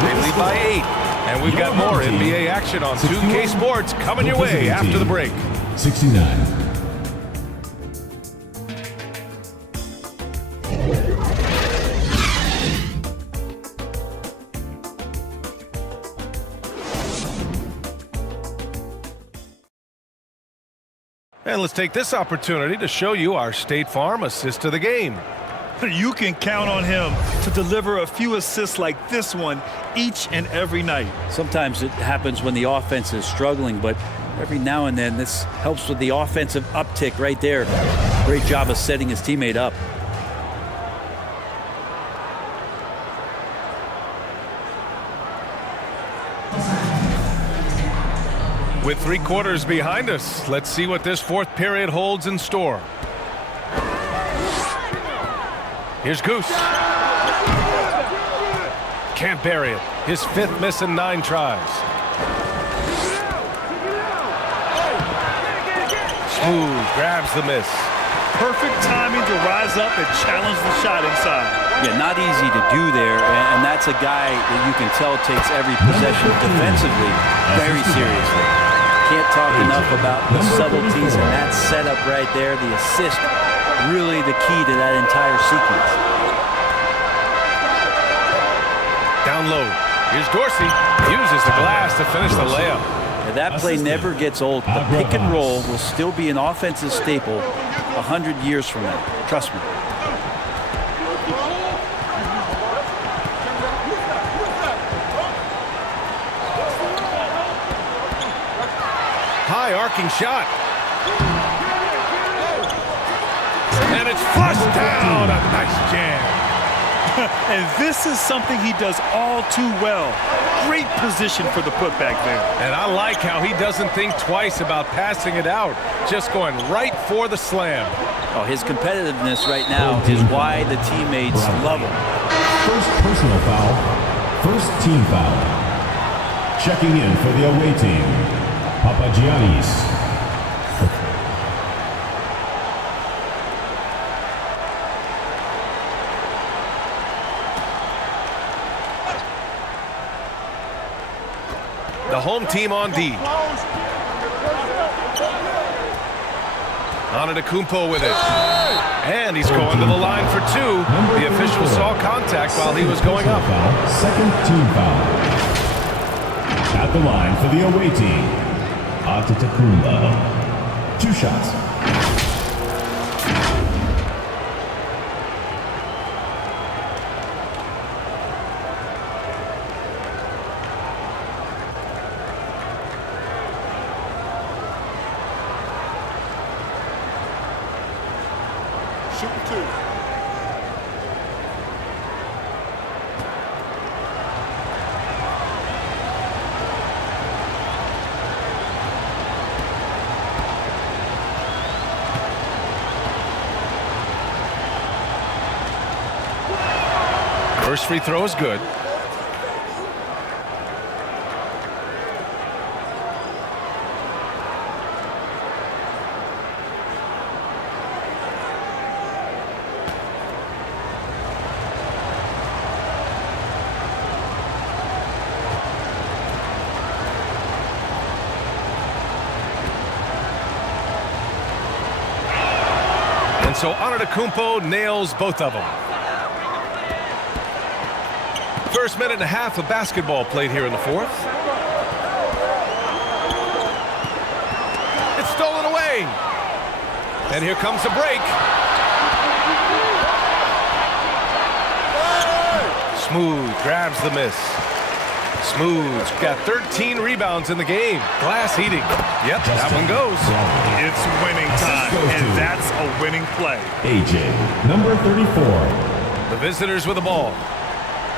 They lead by 8. And we've got more NBA action on 2K Sports coming your way after the break. 69. And let's take this opportunity to show you our State Farm assist of the game. You can count on him to deliver a few assists like this one each and every night. Sometimes it happens when the offense is struggling, but every now and then this helps with the offensive uptick right there. Great job of setting his teammate up. With 3 quarters behind us, let's see what this 4th period holds in store. Here's Goose. Can't bury it. His 5th miss in 9 tries. Smooth grabs the miss. Perfect timing to rise up and challenge the shot inside. Yeah, not easy to do there, and that's a guy that you can tell takes every possession defensively very seriously. Can't talk enough about the subtleties in that setup right there. The assist, really the key to that entire sequence. Down low. Here's Dorsey. Uses the glass to finish the layup. Now that play never gets old. The pick and roll will still be an offensive staple 100 years from now. Trust me. High arcing shot. And it's flushed down. A nice jam. And this is something he does all too well. Great position for the putback there. And I like how he doesn't think twice about passing it out. Just going right for the slam. Oh, his competitiveness right now is why the teammates love him. First personal foul. First team foul. Checking in for the away team, Papagiannis. The home team on D. Antetokounmpo with it. And he's going to the line for 2. The official saw contact while he was going up. Second team foul. At the line for the away team, Antetokounmpo. 2 shots. First free throw is good. And so Antetokounmpo nails both of them. First minute and a half of basketball played here in the 4th. It's stolen away. And here comes the break. Smooth grabs the miss. Smooth's got 13 rebounds in the game. Glass heating. Yep, that one goes. It's winning time, and that's a winning play. AJ, number 34. The visitors with the ball.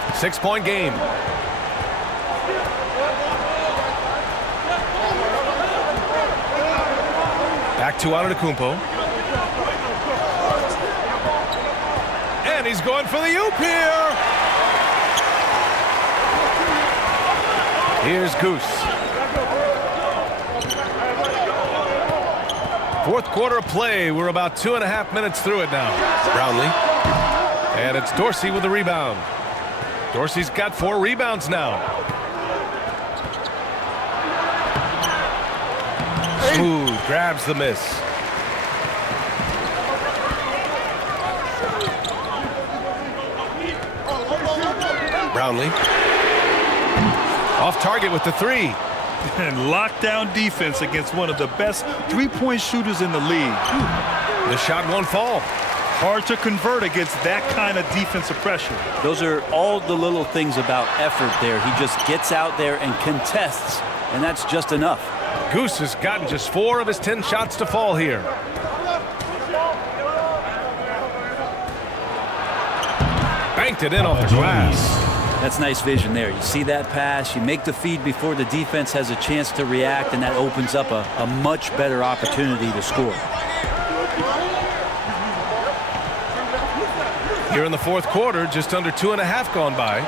6-point game. Back to Antetokounmpo. And he's going for the oop here. Here's Goose. 4th quarter of play. We're about 2.5 minutes through it now. Brownlee. And it's Dorsey with the rebound. Dorsey's got 4 rebounds now. Smooth grabs the miss. Brownlee. Off target with the 3. And lockdown defense against one of the best 3-point shooters in the league. The shot won't fall. Hard to convert against that kind of defensive pressure. Those are all the little things about effort there. He just gets out there and contests, and that's just enough. Goose has gotten just 4 of his 10 shots to fall here. Banked it in off the glass. That's nice vision there. You see that pass, you make the feed before the defense has a chance to react, and that opens up a much better opportunity to score. Here in the fourth quarter, just under 2.5 gone by.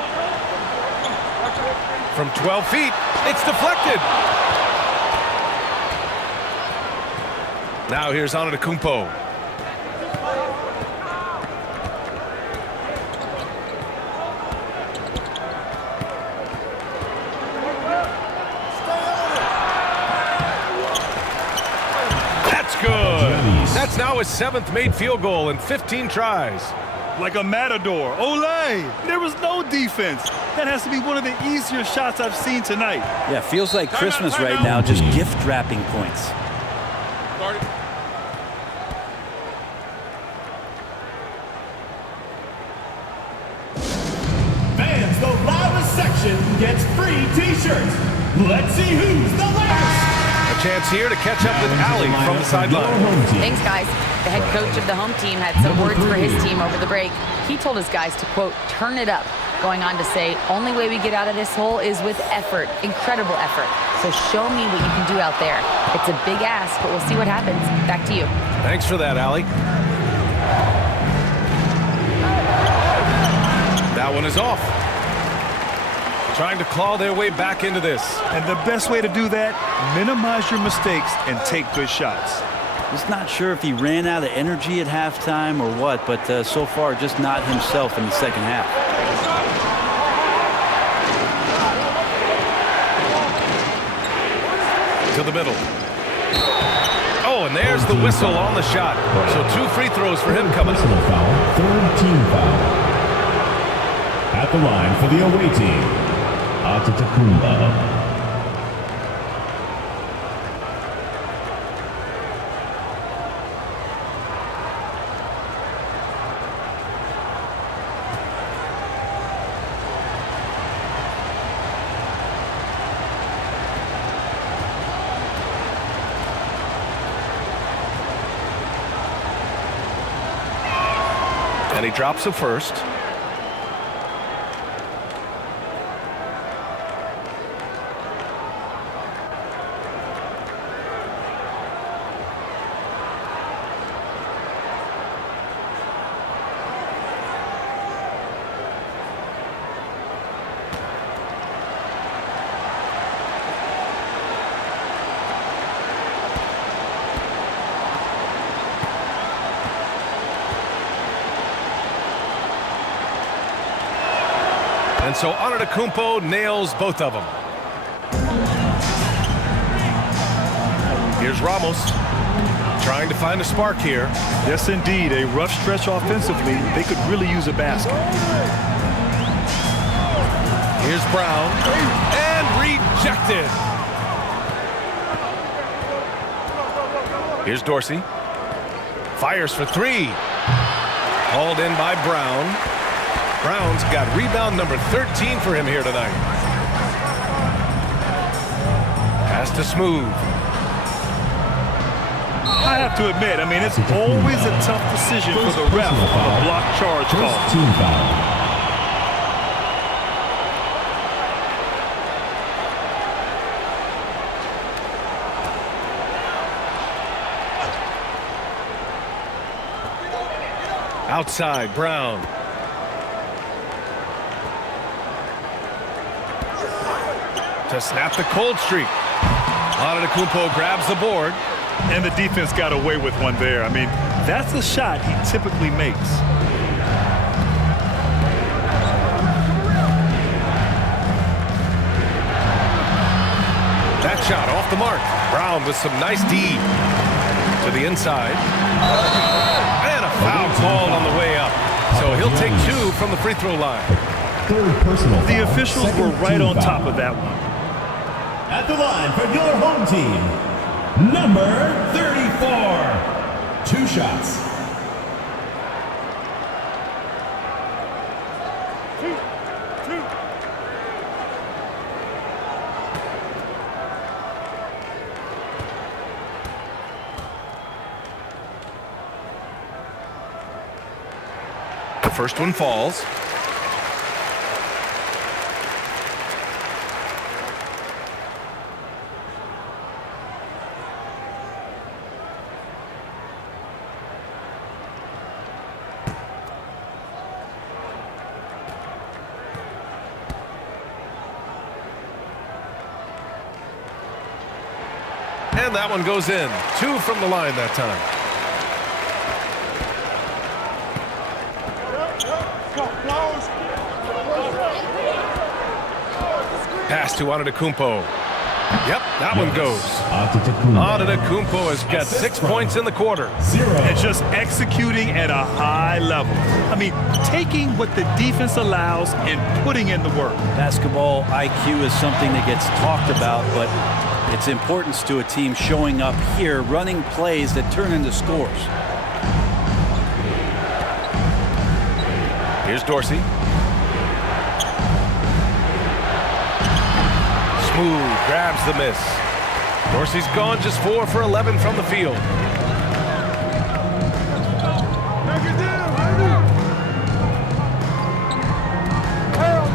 From 12 feet, it's deflected. Now here's Antetokounmpo. That's good. That's now his 7th made field goal in 15 tries. Like a matador. Olay! There was no defense. That has to be one of the easier shots I've seen tonight. Yeah, feels like Christmas right now, just gift wrapping points. Fans, the loudest section gets free T-shirts. Let's see who's the loudest. A chance here to catch up with Allie from the sideline. Thanks, guys. The head coach of the home team had some words for his team over the break. He told his guys to, quote, turn it up, going on to say, only way we get out of this hole is with effort, incredible effort. So show me what you can do out there. It's a big ask, but we'll see what happens. Back to you. Thanks for that, Allie. That one is off. Trying to claw their way back into this. And the best way to do that, minimize your mistakes and take good shots. Just not sure if he ran out of energy at halftime or what, but so far just not himself in the second half. To the middle. Oh, and there's the whistle on the shot. So 2 free throws for him coming. Personal foul, 3rd team foul. At the line for the away team, Antetokounmpo. And he drops it first. And so Antetokounmpo nails both of them. Here's Ramos trying to find a spark here. Yes, indeed. A rough stretch offensively. They could really use a basket. Here's Brown. And rejected. Here's Dorsey. Fires for 3. Hauled in by Brown. Brown's got rebound number 13 for him here tonight. Pass to Smooth. I have to admit, I mean, it's always a tough decision for the ref on a block charge call. Team foul. Outside, Brown. To snap the cold streak. Antetokounmpo grabs the board. And the defense got away with one there. I mean, that's a shot he typically makes. That shot off the mark. Brown with some nice D. To the inside. And a foul called on the way up. So he'll take 2 from the free throw line. The officials were right on top of that one. At the line for your home team, number 34. 2 shots. The first one falls. And that one goes in. 2 from the line that time. Pass to Antetokounmpo. Yep, that one goes. Antetokounmpo has got 6 points in the quarter. And just executing at a high level. I mean, taking what the defense allows and putting in the work. Basketball IQ is something that gets talked about, but its importance to a team showing up here, running plays that turn into scores. Here's Dorsey. Smooth, grabs the miss. Dorsey's gone just 4 for 11 from the field.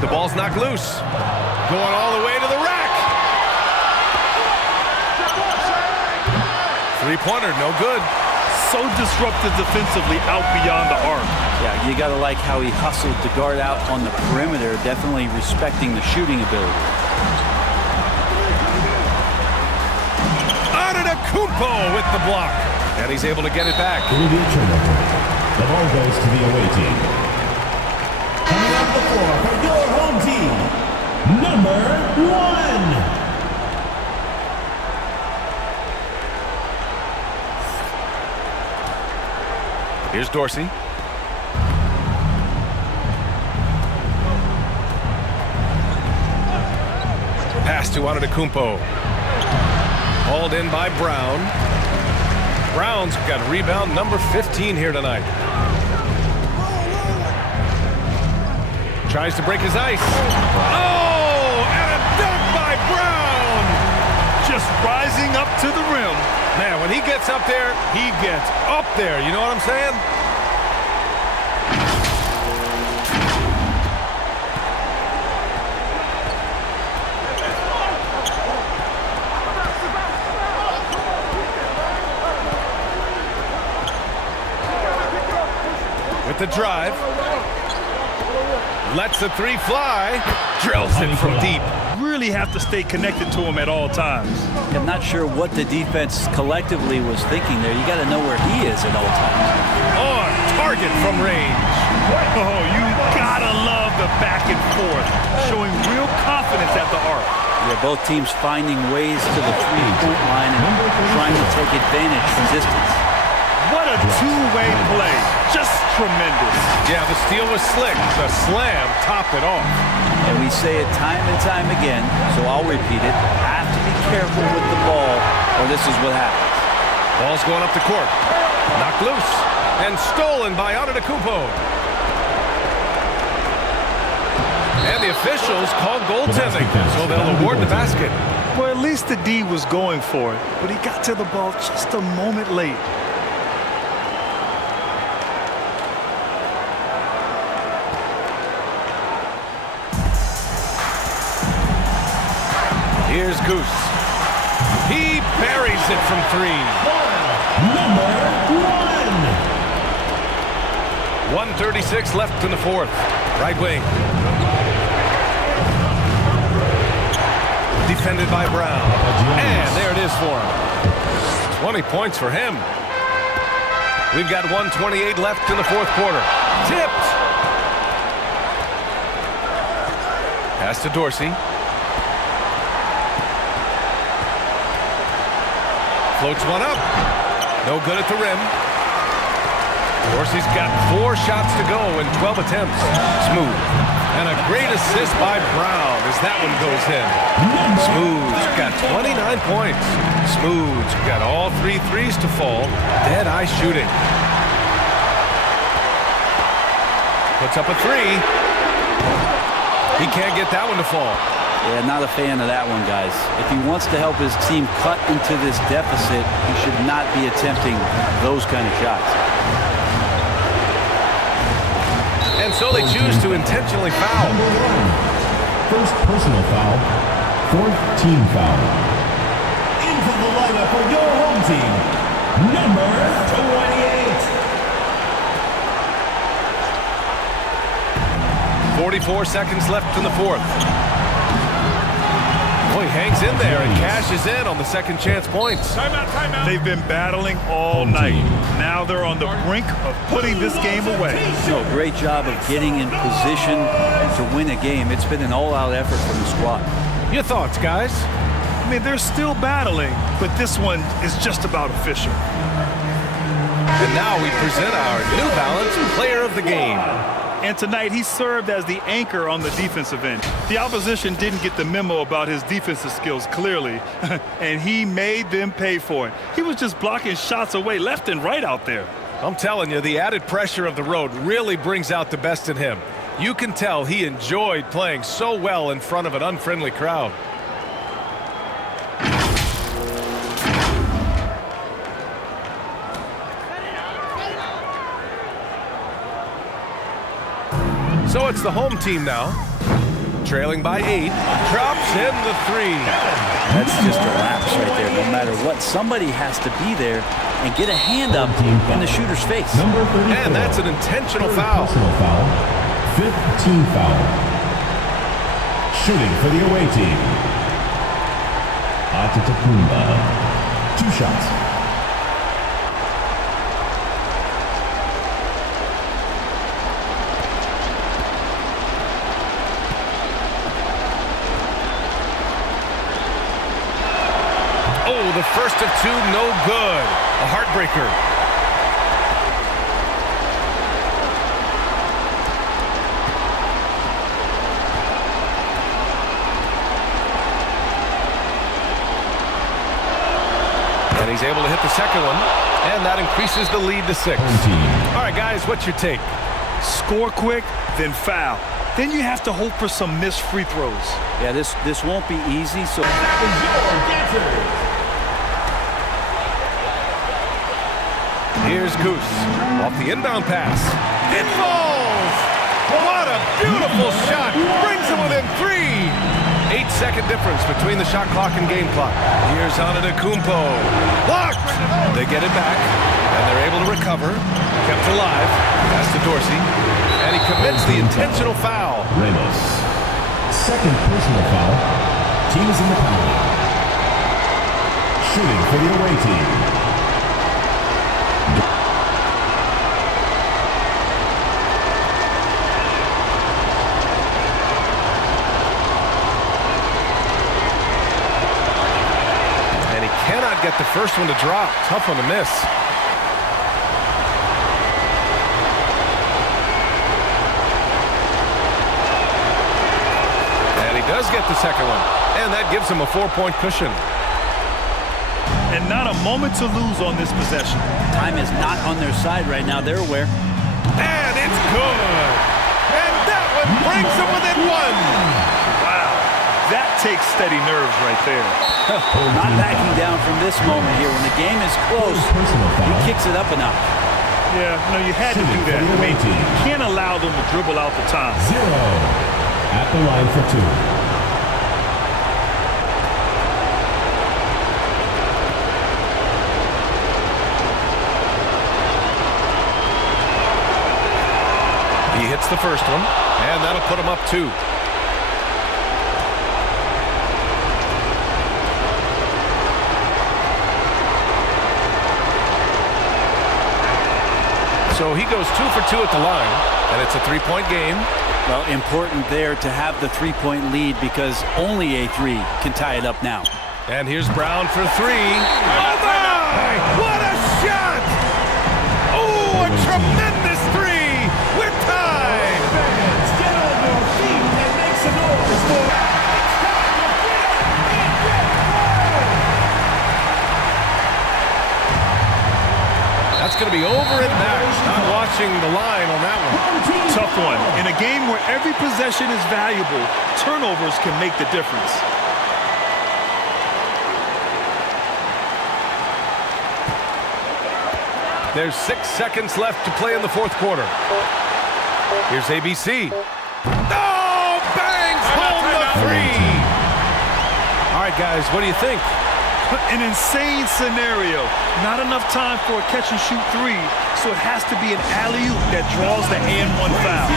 The ball's knocked loose. Going all the way to the rack. Three-pointer, no good. So disruptive defensively out beyond the arc. Yeah, you got to like how he hustled to guard out on the perimeter, definitely respecting the shooting ability. Antetokounmpo with the block. And he's able to get it back. It will be a turnover. The ball goes to the away team. Coming off the floor for your home team, number 1. Here's Dorsey. Pass to Antetokounmpo. Hauled in by Brown. Brown's got rebound number 15 here tonight. Tries to break his ice. Oh, and a dunk by Brown. Just rising up to the rim. Man, when he gets up there, he gets up there. You know what I'm saying? With the drive. Lets the 3 fly. Drills it from deep. Really have to stay connected to him at all times. I'm not sure what the defense collectively was thinking there. You got to know where he is at all times. On target from range. Oh, you gotta love the back and forth, showing real confidence at the arc. Yeah, both teams finding ways to the 3-point line and trying to take advantage from distance. What a two-way play. Just tremendous. Yeah, the steal was slick. The slam topped it off. And we say it time and time again, so I'll repeat it. Have to be careful with the ball, or this is what happens. Ball's going up the court. Knocked loose. And stolen by Antetokounmpo. And the officials call goaltending, so they'll award the basket. Well, at least the D was going for it, but he got to the ball just a moment late. Here's Goose. He buries it from 3. Number 1. 1:36 left in the 4th. Right wing. Defended by Brown. And there it is for him. 20 points for him. We've got 1:28 left in the 4th quarter. Tipped. Pass to Dorsey. Floats one up. No good at the rim. Dorsey's got 4 shots to go in 12 attempts. Smooth. And a great assist by Brown as that one goes in. Smooth's got 29 points. Smooth's got all 3 threes to fall. Dead-eye shooting. Puts up a 3. He can't get that one to fall. Yeah, not a fan of that one, guys. If he wants to help his team cut into this deficit, he should not be attempting those kind of shots. And so they choose to intentionally foul. First personal foul, fourth team foul. Into the lineup for your home team, number 28. 44 seconds left in the fourth. Oh, he hangs in there and cashes in on the second chance points. Timeout, timeout. They've been battling all night. Now they're on the brink of putting this game away. No, great job of getting in position to win a game. It's been an all-out effort from the squad. Your thoughts, guys? I mean, they're still battling, but this one is just about official. And now we present our New Balance Player of the Game. And tonight, he served as the anchor on the defensive end. The opposition didn't get the memo about his defensive skills clearly, and he made them pay for it. He was just blocking shots away left and right out there. I'm telling you, the added pressure of the road really brings out the best in him. You can tell he enjoyed playing so well in front of an unfriendly crowd. So it's the home team now, trailing by 8, drops in the 3. That's just a lapse right there. No matter what, somebody has to be there and get a hand up in the shooter's face. And that's an intentional foul. Personal foul, fifth team foul. Shooting for the away team, Atatakumba. 2 shots. The first of 2, no good. A heartbreaker. And he's able to hit the second one, and that increases the lead to 6. All right, guys, what's your take? Score quick, then foul. Then you have to hope for some missed free throws. Yeah, this won't be easy. So That was your answer. Here's Goose off the inbound pass. It falls! What a beautiful shot! Brings him within 3! 8-second difference between the shot clock and game clock. Here's Antetokounmpo. Blocked! They get it back, and they're able to recover. Kept alive. Pass to Dorsey. And he commits the intentional foul. Ramos. Second personal foul. Team is in the penalty. Shooting for the away team. Cannot get the first one to drop. Tough one to miss. And he does get the second one. And that gives him a 4-point cushion. And not a moment to lose on this possession. Time is not on their side right now. They're aware. And it's good. And that one brings him within 1. That takes steady nerves right there. Not backing down from this moment here. When the game is close, he kicks it up a notch. Yeah, no, you had to do that. I mean, you can't allow them to dribble out the time. 0 at the line for 2. He hits the first one, and that'll put him up 2. So he goes 2 for 2 at the line, and it's a 3-point game. Well, important there to have the 3-point lead because only a 3 can tie it up now. And here's Brown for 3. Oh my! What a shot! Oh, a tremendous 3! We're tied!2. Get on your feet and make some noise for That's going to be over and back. Not watching the line on that one. Tough one. In In a game where every possession is valuable, turnovers can make the difference. There's 6 seconds left to play in the fourth quarter. Here's ABC. Oh, bangs home the three. All right, guys, what do you think? An insane scenario. Not enough time for a catch-and-shoot three, so it has to be an alley-oop that draws the and-one foul.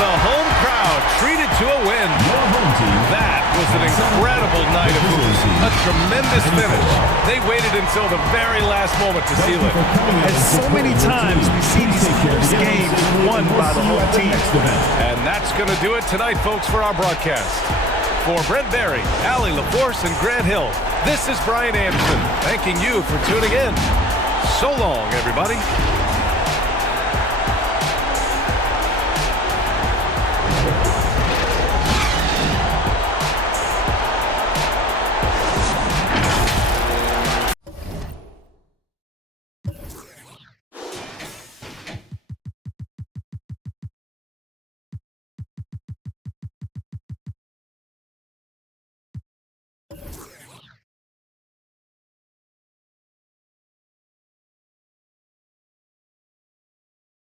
The home crowd treated to a win. That was an incredible night of hoops. A tremendous finish. They waited until the very last moment to seal it. And so many times we see these close games won by the home team. And that's going to do it tonight, folks, for our broadcast. For Brent Barry, Allie LaForce, and Grant Hill, this is Brian Anderson, thanking you for tuning in. So long, everybody.